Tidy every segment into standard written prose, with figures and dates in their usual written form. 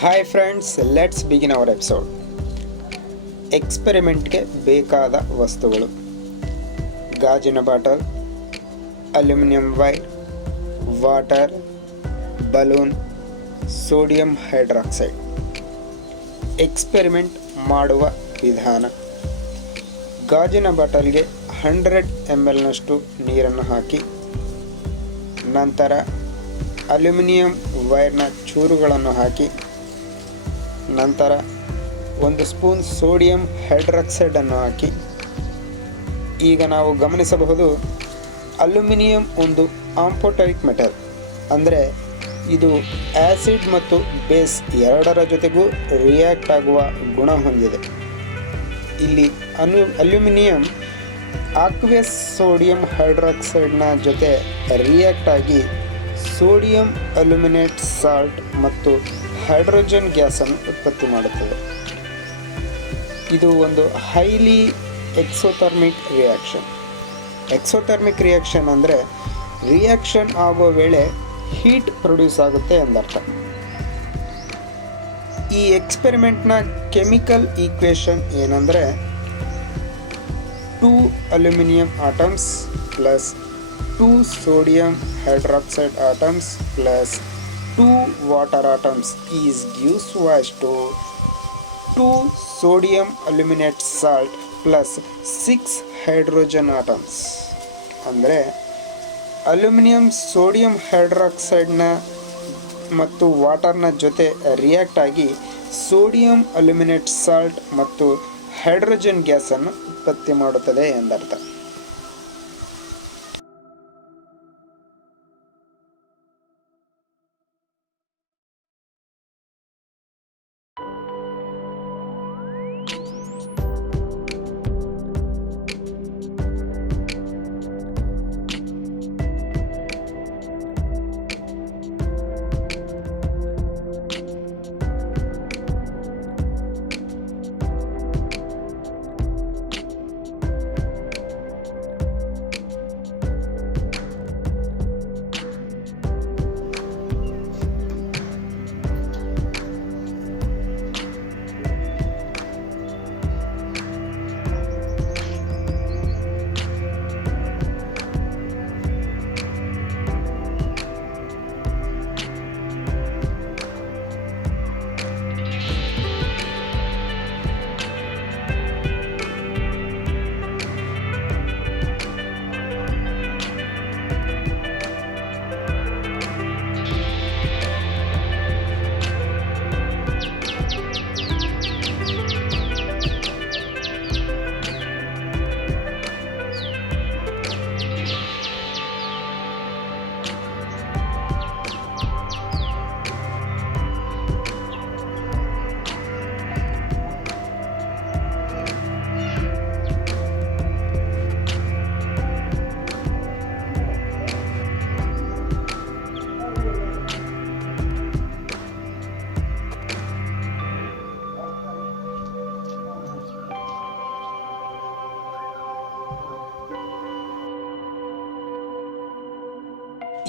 Hi friends, let's begin our episode. ಎಕ್ಸ್ಪೆರಿಮೆಂಟ್ಗೆ ಬೇಕಾದ ವಸ್ತುಗಳು: ಗಾಜಿನ bottle, aluminium wire, water, balloon, sodium hydroxide. Experiment ಮಾಡುವ ವಿಧಾನ: ಗಾಜಿನ ಬಾಟಲ್ಗೆ 100 ml ನಷ್ಟು ನೀರನ್ನು ಹಾಕಿ, ನಂತರ ಅಲ್ಯೂಮಿನಿಯಂ ವೈರ್ನ ಚೂರುಗಳನ್ನು ಹಾಕಿ, ನಂತರ 1 ಸ್ಪೂನ್ ಸೋಡಿಯಂ ಹೈಡ್ರಾಕ್ಸೈಡನ್ನು ಹಾಕಿ. ಈಗ ನಾವು ಗಮನಿಸಬಹುದು, ಅಲ್ಯೂಮಿನಿಯಂ ಒಂದು ಆಂಫೋಟೆರಿಕ್ ಮೆಟಲ್, ಅಂದರೆ ಇದು ಆ್ಯಸಿಡ್ ಮತ್ತು ಬೇಸ್ ಎರಡರ ಜೊತೆಗೂ ರಿಯಾಕ್ಟ್ ಆಗುವ ಗುಣ ಹೊಂದಿದೆ. ಇಲ್ಲಿ ಅಲ್ಯೂಮಿನಿಯಂ ಆಕ್ವೆಸ್ ಸೋಡಿಯಂ ಹೈಡ್ರಾಕ್ಸೈಡ್ನ ಜೊತೆ ರಿಯಾಕ್ಟ್ ಆಗಿ ಸೋಡಿಯಂ ಅಲ್ಯುಮಿನೇಟ್ ಸಾಲ್ಟ್ ಮತ್ತು ಹೈಡ್ರೋಜನ್ ಗ್ಯಾಸನ್ನು ಉತ್ಪತ್ತಿ ಮಾಡುತ್ತದೆ. ಇದು ಒಂದು highly exothermic reaction. Exothermic reaction ಅಂದರೆ ರಿಯಾಕ್ಷನ್ ಆಗೋ ವೇಳೆ ಹೀಟ್ ಪ್ರೊಡ್ಯೂಸ್ ಆಗುತ್ತೆ ಎಂದರ್ಥ. ಈ ಎಕ್ಸ್ಪೆರಿಮೆಂಟ್ನ ಕೆಮಿಕಲ್ ಈಕ್ವೇಷನ್ ಏನಂದರೆ 2 aluminium atoms plus 2 sodium hydroxide atoms plus 2 water atoms is gives rise to 2 sodium aluminate salt plus 6 hydrogen atoms. ಅಂದರೆ ಅಲ್ಯೂಮಿನಿಯಂ ಸೋಡಿಯಂ ಹೈಡ್ರಾಕ್ಸೈಡ್ನ ಮತ್ತು ವಾಟರ್ನ ಜೊತೆ ರಿಯಾಕ್ಟ್ ಆಗಿ ಸೋಡಿಯಂ ಅಲ್ಯುಮಿನೇಟ್ ಸಾಲ್ಟ್ ಮತ್ತು ಹೈಡ್ರೋಜನ್ ಗ್ಯಾಸನ್ನು ಉತ್ಪತ್ತಿ ಮಾಡುತ್ತದೆ ಎಂದರ್ಥ.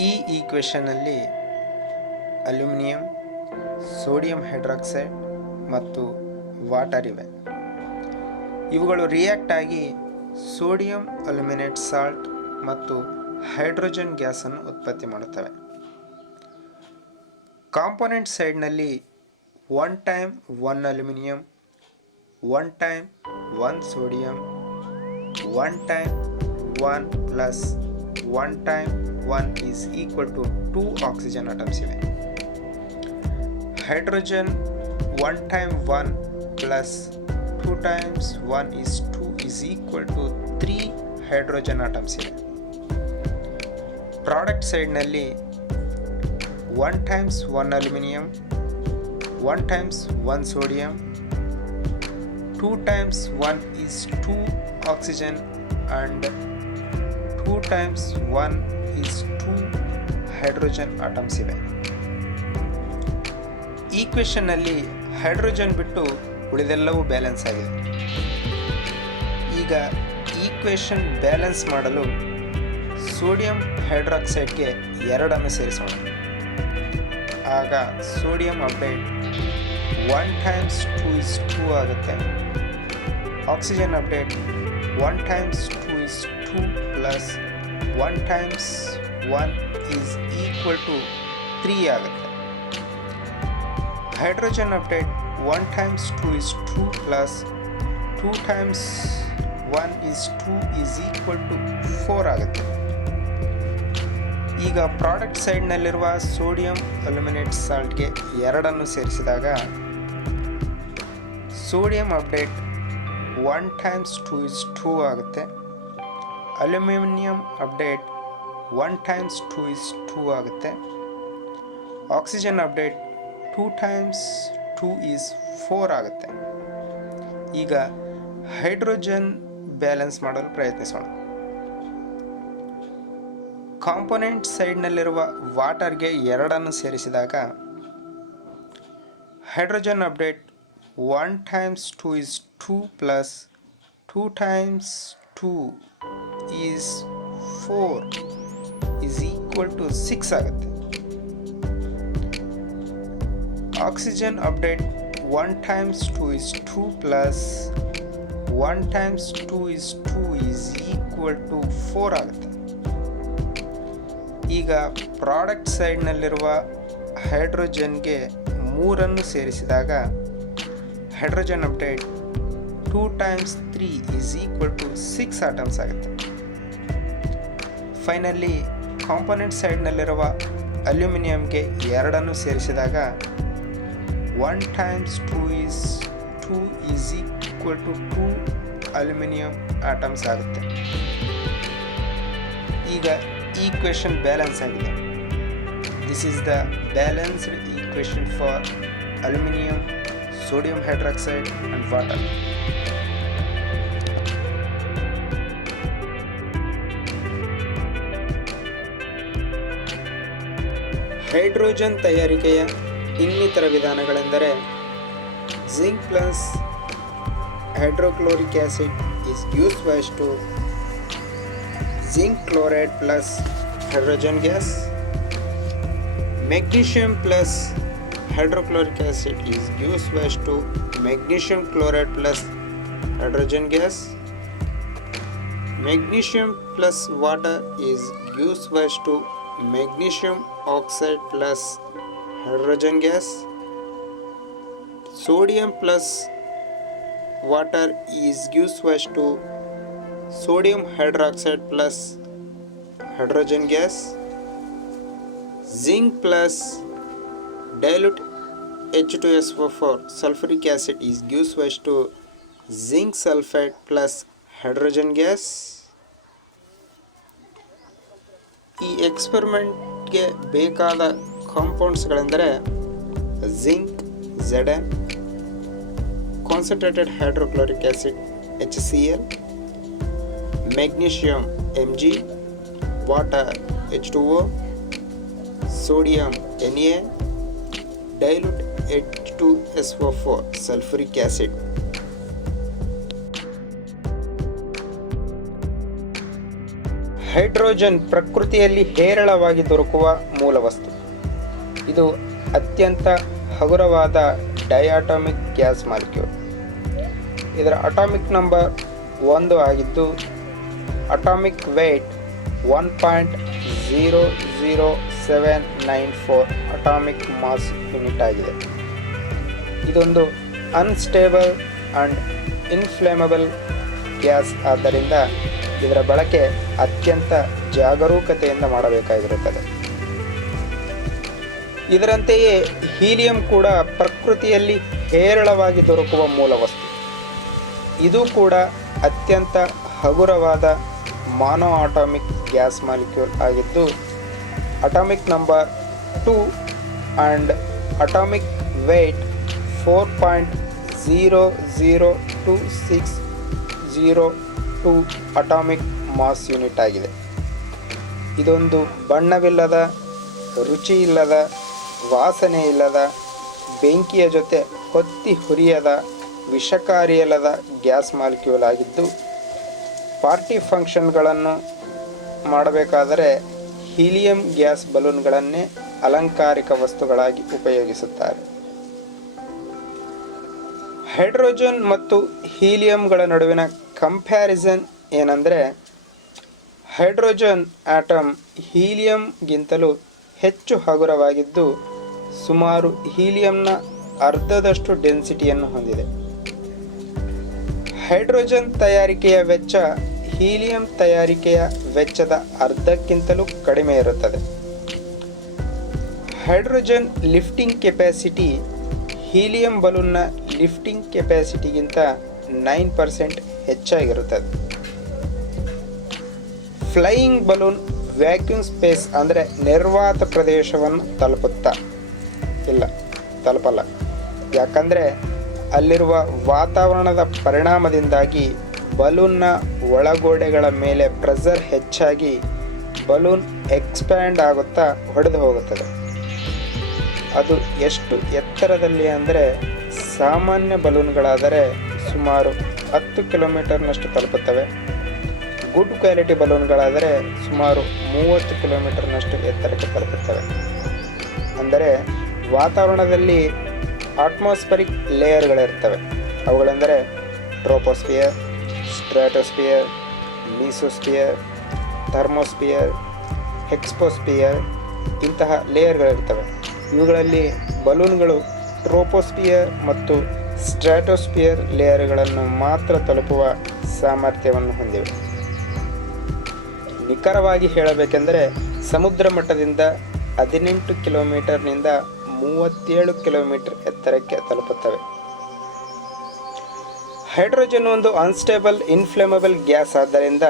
ಈ ಈಕ್ವೇಷನ್ನಲ್ಲಿ ಅಲ್ಯೂಮಿನಿಯಂ, ಸೋಡಿಯಂ ಹೈಡ್ರಾಕ್ಸೈಡ್ ಮತ್ತು ವಾಟರ್ ಇವೆ. ಇವುಗಳು ರಿಯಾಕ್ಟ್ ಆಗಿ ಸೋಡಿಯಂ ಅಲ್ಯುಮಿನೇಟ್ ಸಾಲ್ಟ್ ಮತ್ತು ಹೈಡ್ರೋಜನ್ ಗ್ಯಾಸನ್ನು ಉತ್ಪತ್ತಿ ಮಾಡುತ್ತವೆ. ಕಾಂಪೊನೆಂಟ್ ಸೈಡ್ನಲ್ಲಿ 1 time 1 aluminium, 1 time 1 sodium, 1 time 1 plus 1 time 1 is equal to 2 oxygen atoms ಇವೆ. Hydrogen 1 time 1 plus 2 times 1 is 2 is equal to 3 hydrogen atoms ಇವೆ. ಪ್ರಾಡಕ್ಟ್ ಸೈಡ್ನಲ್ಲಿ 1 times 1 aluminium, 1 times 1 sodium, 2 times 1 is 2 oxygen and 2 times 1 is 2 hydrogen atoms ಇವೆ. ಈಕ್ವೇಷನ್ನಲ್ಲಿ hydrogen ಬಿಟ್ಟು ಉಳಿದೆಲ್ಲವೂ balance ಆಗಿದೆ. ಈಗ equation balance ಮಾಡಲು sodium ಹೈಡ್ರಾಕ್ಸೈಡ್ಗೆ 2 ಸೇರಿಸೋಣ. ಆಗ ಸೋಡಿಯಂ ಅಪ್ಡೇಟ್ 1 times 2 is 2 ಆಗುತ್ತೆ. Oxygen update 1 times 2 is 2 plus 1 times 1 is equal to 3 ಆಗುತ್ತೆ. Hydrogen update 1 times 2 is 2 plus 2 times 1 is 2 is equal to 4 ಆಗುತ್ತೆ. ಈಗ ಪ್ರಾಡಕ್ಟ್ ಸೈಡ್ನಲ್ಲಿರುವ ಸೋಡಿಯಂ ಅಲ್ಯುಮಿನೇಟ್ ಸಾಲ್ಟ್ಗೆ ಎರಡನ್ನು ಸೇರಿಸಿದಾಗ ಸೋಡಿಯಂ ಅಪ್ಡೇಟ್ 1 times 2 is 2 ಆಗುತ್ತೆ. ಅಲ್ಯೂಮಿನಿಯಂ ಅಪ್ಡೇಟ್ 1 times 2 is 2 ಆಗುತ್ತೆ. Oxygen update 2 times 2 is 4 ಆಗುತ್ತೆ. ಈಗ hydrogen balance ಮಾಡಲು ಪ್ರಯತ್ನಿಸೋಣ. ಕಾಂಪೊನೆಂಟ್ ಸೈಡ್ನಲ್ಲಿರುವ ವಾಟರ್ಗೆ ಎರಡನ್ನು ಸೇರಿಸಿದಾಗ hydrogen update 1 times 2 is 2 plus 2 times 2 is 4 is equal to 6 ಆಗುತ್ತೆ. Oxygen update 1 times 2 is 2 plus 1 times 2 is 2 is equal to 4 ಆಗುತ್ತೆ. ಈಗ ಪ್ರಾಡಕ್ಟ್ ಸೈಡ್ನಲ್ಲಿರುವ ಹೈಡ್ರೋಜನ್ಗೆ 3 ಸೇರಿಸಿದಾಗ hydrogen update 2 times 3 is equal to 6 atoms ಆಗುತ್ತೆ. Finally component ಸೈಡ್ನಲ್ಲಿರುವ ಅಲ್ಯೂಮಿನಿಯಂಗೆ ಎರಡನ್ನು ಸೇರಿಸಿದಾಗ 1 times 2 is 2 is equal to 2 aluminium atoms ಆಗುತ್ತೆ. ಈಗ equation balance ಆಗಿದೆ. This is the balanced equation for aluminium, sodium hydroxide and water. Hydrogen ತಯಾರಿಕೆಯ ಇನ್ನಿತರ ವಿಧಾನಗಳೆಂದರೆ zinc plus hydrochloric acid is used as to zinc chloride plus hydrogen gas. Magnesium plus hydrochloric acid is used as to magnesium chloride plus hydrogen gas. Magnesium plus water is used as to magnesium oxide plus hydrogen gas. Sodium plus water is used as to sodium hydroxide plus hydrogen gas. Zinc plus dilute H2SO4 sulfuric acid is used as to zinc sulfide plus hydrogen gas. ಈ ಎಕ್ಸ್ಪೆರಿಮೆಂಟ್ಗೆ ಬೇಕಾದ ಕಾಂಪೌಂಡ್ಸ್ಗಳೆಂದರೆ zinc Zn, concentrated hydrochloric acid HCl, magnesium Mg, water H2O, sodium Na, dilute H2SO4 sulfuric acid. Hydrogen ಪ್ರಕೃತಿಯಲ್ಲಿ ಹೇರಳವಾಗಿ ದೊರಕುವ ಮೂಲವಸ್ತು. ಇದು ಅತ್ಯಂತ ಹಗುರವಾದ ಡೈಅಟಾಮಿಕ್ ಗ್ಯಾಸ್ ಮಾಲಿಕ್ಯೂಲ್. ಇದರ ಅಟಾಮಿಕ್ ನಂಬರ್ 1 ಆಗಿದ್ದು atomic weight 1.00794 atomic mass unit ಆಗಿದೆ. ಇದೊಂದು ಅನ್ಸ್ಟೇಬಲ್ ಆ್ಯಂಡ್ ಇನ್ಫ್ಲೇಮಬಲ್ ಗ್ಯಾಸ್. ಆದ್ದರಿಂದ ಇದರ ಬಳಕೆ ಅತ್ಯಂತ ಜಾಗರೂಕತೆಯಿಂದ ಮಾಡಬೇಕಾಗಿರುತ್ತದೆ. ಇದರಂತೆಯೇ ಹೀಲಿಯಂ ಕೂಡ ಪ್ರಕೃತಿಯಲ್ಲಿ ಹೇರಳವಾಗಿ ದೊರಕುವ ಮೂಲವಸ್ತು. ಇದು ಕೂಡ ಅತ್ಯಂತ ಹಗುರವಾದ ಮಾನೋ ಅಟಾಮಿಕ್ ಗ್ಯಾಸ್ ಮಾಲಿಕ್ಯೂಲ್ ಆಗಿದ್ದು atomic number 2 and atomic weight 4.00260 atomic mass unit ಆಗಿದೆ. ಇದೊಂದು ಬಣ್ಣವಿಲ್ಲದ, ರುಚಿ ಇಲ್ಲದ, ವಾಸನೆ ಇಲ್ಲದ, ಬೆಂಕಿಯ ಜೊತೆ ಹೊತ್ತಿ ಹುರಿಯದ, ವಿಷಕಾರಿಯಲ್ಲದ ಗ್ಯಾಸ್ ಮಾಲಿಕ್ಯೂಲ್ ಆಗಿದ್ದು ಪಾರ್ಟಿ ಫಂಕ್ಷನ್ಗಳನ್ನು ಮಾಡಬೇಕಾದರೆ ಹೀಲಿಯಂ ಗ್ಯಾಸ್ ಬಲೂನ್ಗಳನ್ನೇ ಅಲಂಕಾರಿಕ ವಸ್ತುಗಳಾಗಿ ಉಪಯೋಗಿಸುತ್ತಾರೆ. ಹೈಡ್ರೋಜನ್ ಮತ್ತು ಹೀಲಿಯಂಗಳ ನಡುವಿನ ಕಂಪ್ಯಾರಿಸನ್ ಏನಂದರೆ, ಹೈಡ್ರೋಜನ್ ಆಟಮ್ ಹೀಲಿಯಂಗಿಂತಲೂ ಹೆಚ್ಚು ಹಗುರವಾಗಿದ್ದು ಸುಮಾರು ಹೀಲಿಯಂನ ಅರ್ಧದಷ್ಟು ಡೆನ್ಸಿಟಿಯನ್ನು ಹೊಂದಿದೆ. ಹೈಡ್ರೋಜನ್ ತಯಾರಿಕೆಯ ವೆಚ್ಚ ಹೀಲಿಯಂ ತಯಾರಿಕೆಯ ವೆಚ್ಚದ ಅರ್ಧಕ್ಕಿಂತಲೂ ಕಡಿಮೆ ಇರುತ್ತದೆ. ಹೈಡ್ರೋಜನ್ ಲಿಫ್ಟಿಂಗ್ ಕೆಪಾಸಿಟಿ ಹೀಲಿಯಂ ಬಲೂನ್ನ ಲಿಫ್ಟಿಂಗ್ ಕೆಪಾಸಿಟಿಗಿಂತ 9% ಹೆಚ್ಚಾಗಿರುತ್ತದೆ. ಫ್ಲೈಯಿಂಗ್ ಬಲೂನ್ ವ್ಯಾಕ್ಯೂಮ್ ಸ್ಪೇಸ್ ಅಂದರೆ ನಿರ್ವಾತ ಪ್ರದೇಶವನ್ನು ತಲುಪಲ್ಲ. ಯಾಕಂದರೆ ಅಲ್ಲಿರುವ ವಾತಾವರಣದ ಪರಿಣಾಮದಿಂದಾಗಿ ಬಲೂನ್ನ ಒಳಗೋಡೆಗಳ ಮೇಲೆ ಪ್ರೆಷರ್ ಹೆಚ್ಚಾಗಿ ಬಲೂನ್ ಎಕ್ಸ್ಪ್ಯಾಂಡ್ ಆಗುತ್ತಾ ಹೊಡೆದು ಹೋಗುತ್ತದೆ. ಅದು ಎಷ್ಟು ಎತ್ತರದಲ್ಲಿ ಅಂದರೆ, ಸಾಮಾನ್ಯ ಬಲೂನ್ಗಳಾದರೆ ಸುಮಾರು 10 ಕಿಲೋಮೀಟರ್ನಷ್ಟು ತಲುಪುತ್ತವೆ. ಗುಡ್ ಕ್ವಾಲಿಟಿ ಬಲೂನ್ಗಳಾದರೆ ಸುಮಾರು 30 ಕಿಲೋಮೀಟರ್ನಷ್ಟು ಎತ್ತರಕ್ಕೆ ತಲುಪುತ್ತವೆ. ಅಂದರೆ ವಾತಾವರಣದಲ್ಲಿ ಅಟ್ಮಾಸ್ಫರಿಕ್ ಲೇಯರ್ಗಳಿರ್ತವೆ. ಅವುಗಳೆಂದರೆ ಟ್ರೋಪೋಸ್ಫಿಯರ್, ಸ್ಟ್ರಾಟೋಸ್ಫಿಯರ್, ಮೀಸೋಸ್ಫಿಯರ್, ಥರ್ಮೋಸ್ಫಿಯರ್, ಎಕ್ಸ್ಪೋಸ್ಫಿಯರ್ ಇಂತಹ ಲೇಯರ್ಗಳಿರ್ತವೆ. ಇವುಗಳಲ್ಲಿ ಬಲೂನ್ಗಳು ಟ್ರೋಪೋಸ್ಫಿಯರ್ ಮತ್ತು ಸ್ಟ್ರಾಟೋಸ್ಫಿಯರ್ ಲೇಯರ್ಗಳನ್ನು ಮಾತ್ರ ತಲುಪುವ ಸಾಮರ್ಥ್ಯವನ್ನು ಹೊಂದಿವೆ. ನಿಖರವಾಗಿ ಹೇಳಬೇಕೆಂದರೆ ಸಮುದ್ರ ಮಟ್ಟದಿಂದ 18 ಕಿಲೋಮೀಟರ್ನಿಂದ 37 ಕಿಲೋಮೀಟರ್ ಎತ್ತರಕ್ಕೆ ತಲುಪುತ್ತವೆ. ಹೈಡ್ರೋಜನ್ ಒಂದು ಅನ್ಸ್ಟೇಬಲ್ ಇನ್ಫ್ಲೇಮಬಲ್ ಗ್ಯಾಸ್ ಆದ್ದರಿಂದ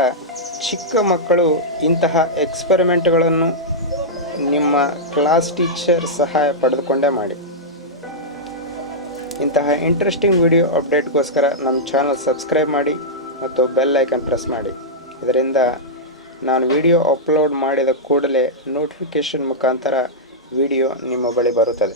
ಚಿಕ್ಕ ಮಕ್ಕಳು ಇಂತಹ ಎಕ್ಸ್ಪೆರಿಮೆಂಟ್ಗಳನ್ನು ನಿಮ್ಮ ಕ್ಲಾಸ್ ಟೀಚರ್ ಸಹಾಯ ಪಡೆದುಕೊಂಡೇ ಮಾಡಿ. ಇಂತಹ ಇಂಟ್ರೆಸ್ಟಿಂಗ್ ವಿಡಿಯೋ ಅಪ್ಡೇಟ್ಗೋಸ್ಕರ ನಮ್ಮ ಚಾನಲ್ ಸಬ್ಸ್ಕ್ರೈಬ್ ಮಾಡಿ ಮತ್ತು ಬೆಲ್ ಐಕನ್ ಪ್ರೆಸ್ ಮಾಡಿ. ಇದರಿಂದ ನಾನು ವಿಡಿಯೋ ಅಪ್ಲೋಡ್ ಮಾಡಿದ ಕೂಡಲೇ ನೋಟಿಫಿಕೇಷನ್ ಮುಖಾಂತರ ವಿಡಿಯೋ ನಿಮ್ಮ ಬಳಿ ಬರುತ್ತದೆ.